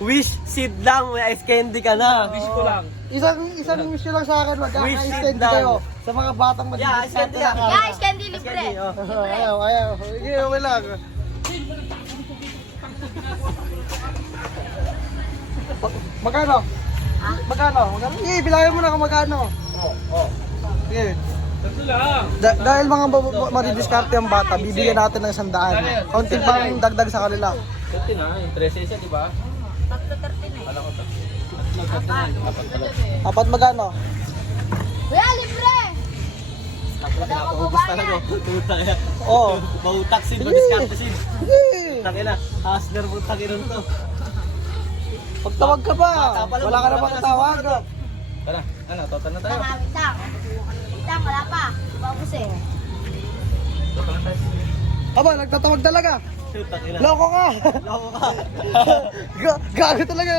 Wish seed lang, may ice candy ka na. Wish ko lang. Isang wish nyo lang sa akin, Wish magkaka-ice it candy lang. kayo. Sa mga batang Yeah, ice candy yan. Yeah, ice candy libre. Candy, oh. Ayaw. Sige, okay lang. Magkano? Magkano? Sige, bilangin mo na kung magkano. Sige. Ito lang. Dahil mga madidiskarte ang bata, bibigyan natin ng 100. Kaunting pang dagdag sa kanila. 30 na, yung 13 siya, di ba? Tatlo 13 eh. Alam ko 30. Apat magkano? Kuya, libre! Nakakahubos talaga. Tutang yan. Oo. Bautak seed, Sige. mag-discount seed. Sige. Tangin na. Hustler mo tangin to. Pagtawag ka ba? Bata pa lang, Wala ka na wala pang ka na tawag. Ano, total na tayo. Witang. Witang, wala pa. Bagus eh. Total na tayo. Aba, nagtatawag talaga. Tangin na. Loko ka. Loko ka. Gago talaga.